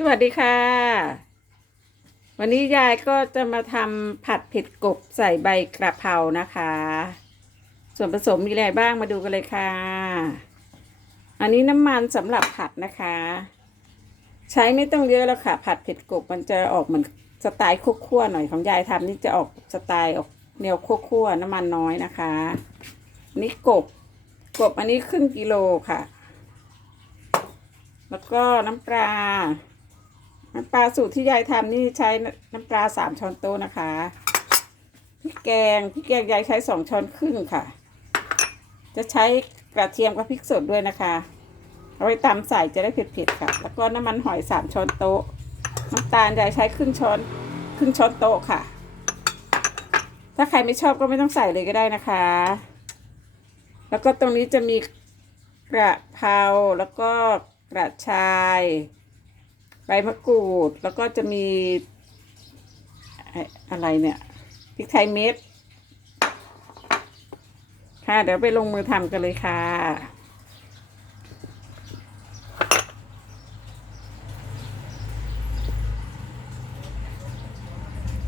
สวัสดีค่ะ วันนี้ยายก็จะมาทำผัดเผ็ดกบใส่ใบกระเพรานะคะ ส่วนผสมมีอะไรบ้างมาดูกันเลยค่ะ อันนี้น้ำมันสำหรับผัดนะคะ ใช้ไม่ต้องเยอะแล้วค่ะ ผัดเผ็ดกบมันจะออกเหมือนสไตล์คั่วๆหน่อยของยายทำนี่จะออกสไตล์ออกแนวคั่วๆน้ำมันน้อยนะคะนี่กบกบอันนี้ครึ่งกิโลค่ะ แล้วก็น้ำปลา น้ำปลาสูตรที่ยายทำนี่ใช้น้ำปลาสามช้อนโต๊ะนะคะพริกแกงพริกแกงยายใช้สองช้อนครึ่งค่ะ จะใช้กระเทียมกับพริกสดด้วยนะคะเอาไว้ตำใส่จะได้เผ็ดๆค่ะ แล้วก็น้ำมันหอยสามช้อนโต๊ะน้ำตาลยายใช้ครึ่งช้อนครึ่งช้อนโต๊ะค่ะ ถ้าใครไม่ชอบก็ไม่ต้องใส่เลยก็ได้นะคะ แล้วก็ตรงนี้จะมีกระเพราแล้วก็กระชาย ใบมะกรูดแล้วก็จะมีไอ้อะไรเนี่ยพริกไทยเม็ดค่ะเดี๋ยวไปลงมือทำกันเลยค่ะ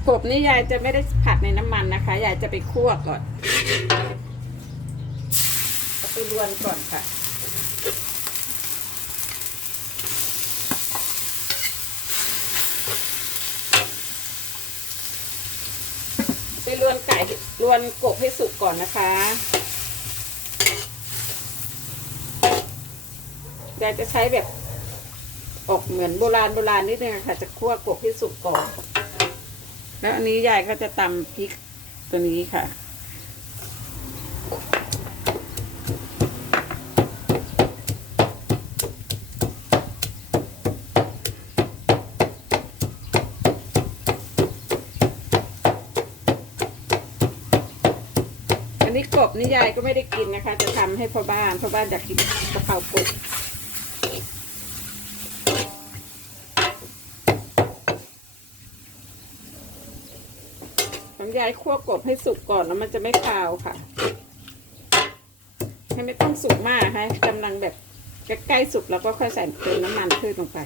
กบนี่ยายจะไม่ได้ผัดในน้ำมันนะคะ ยายจะไปคั่วก่อน เอาไปรวนก่อนค่ะ ไปรวไก่รวนกบให้สุกก่อนนะคะ ยายจะใช้แบบออกเหมือนโบราณโบราณนิดนึงค่ะ จะคั่วกบให้สุกก่อน แล้วอันนี้ยายก็จะตำพริกตัวนี้ค่ะ นี้กบนี่ยายก็ไม่ได้กินนะคะ จะทำให้พ่อบ้านพ่อบ้านอยากกินกะเพรากบของยายคั่วกบให้สุกก่อนแล้วมันจะไม่คาวค่ะ ให้ไม่ต้องสุกมากให้กำลังแบบใกล้ๆสุกแล้วก็ค่อยใส่เติมน้ำมันพืชลงไป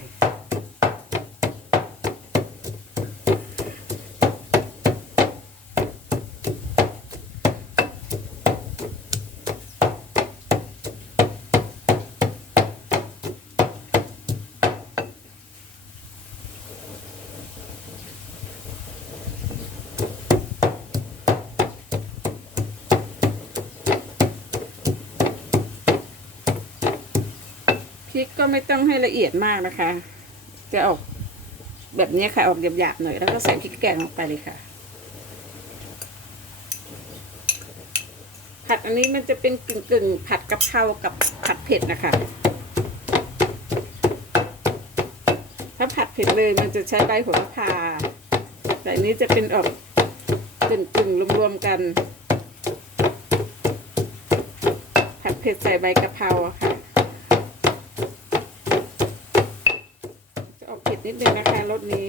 พริกก็ไม่ต้องให้ละเอียดมากนะคะ จะออกแบบนี้ค่ะออกหยาบๆหน่อยแล้วก็ใส่พริกแกงลงไปเลยค่ะ ผัดอันนี้มันจะเป็นกึ่งๆ ผัดกะเพรากับผัดเผ็ดนะคะ ถ้าผัดเผ็ดเลยมันจะใช้ใบโหระพาแต่อันนี้จะเป็นออกกึ่งๆรวมๆกัน ผัดเผ็ดใส่ใบกะเพราะค่ะ จะออกเผ็ด นิดนึงนะคะรสนี้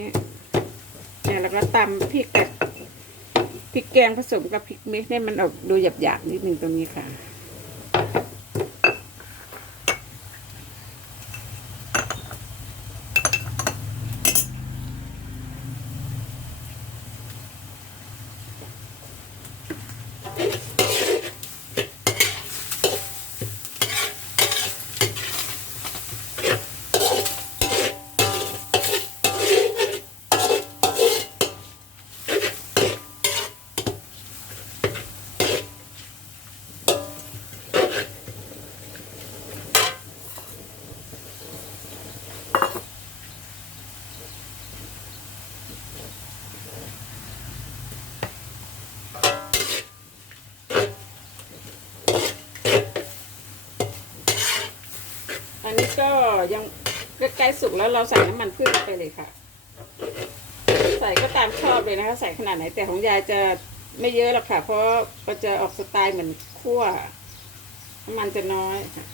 เนี่ยแล้วก็ตำพริกกับพริกแกงผสมกับพริกเม็ดให้มันออกดูหยาบๆนิดนึงตรงนี้ค่ะ ก็ยังใกล้ๆสุกแล้วเราใส่น้ำมันพืชไปเลยค่ะ ใส่ก็ตามชอบเลยนะคะ ใส่ขนาดไหนแต่ของยายจะไม่เยอะหรอกค่ะ เพราะมันจะออกสไตล์เหมือนคั่วน้ำมันจะน้อยค่ะ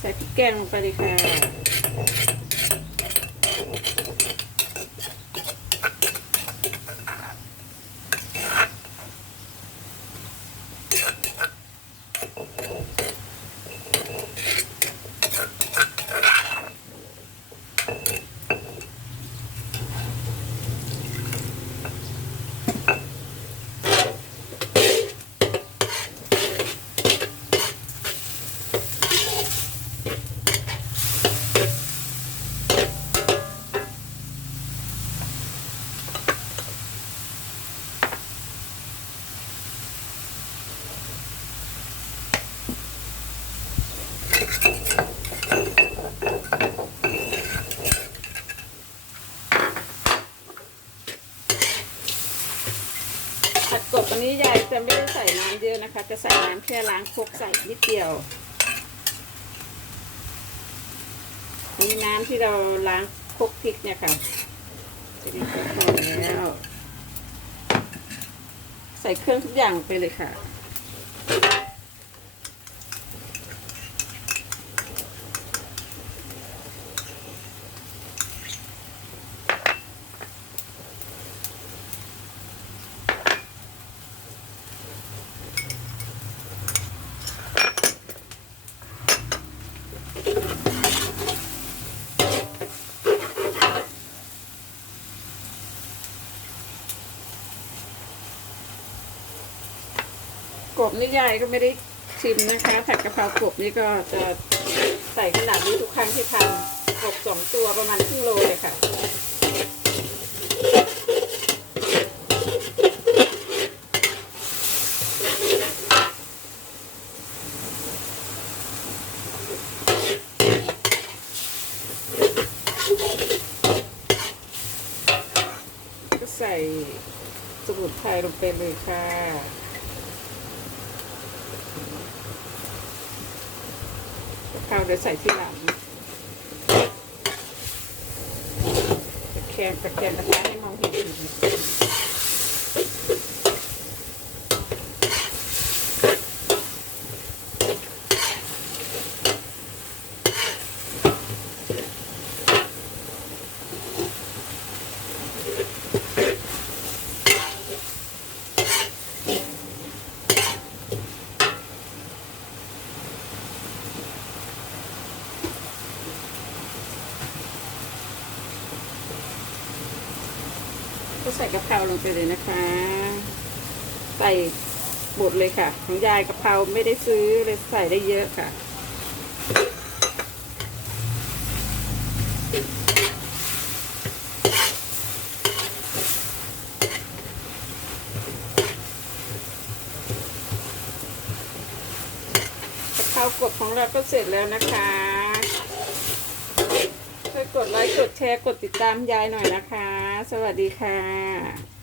ใส่พริกแกงลงไปเลยค่ะ วั นนี้ยายจะไม่ได้ใส่น้ำเยอะนะคะ จะใส่น้ำแค่ล้างครกใส่นิดเดียวนี่น้ำที่เราล้างครกพริกเนี่ยค่ะจะดีพอแล้ว ใส่เครื่องทุกอย่างไปเลยค่ะ บนี่ยายก็ไม่ได้ชิมนะคะ ผัดกะเพรากบนี่ก็จะใส่ขนาดนี้ทุกครั้งที่ทำกบสองตัวประมาณครึ่งโลเลยค่ะก็ใส่สมุนไพรลงไปเลยค่ะ ข้าวเดี๋ยวใส่ที่หลังตะแคงตะแคงกระทะให้มองเห็นอี กะเพราลงไปเลยนะคะ ใส่บดเลยค่ะ ของยายกะเพราไม่ได้ซื้อเลยใส่ได้เยอะค่ะกะเพรากดของเราก็เสร็จแล้วนะคะ กดไลค์กดแชร์กดติดตามยายหน่อยนะคะ สวัสดีค่ะ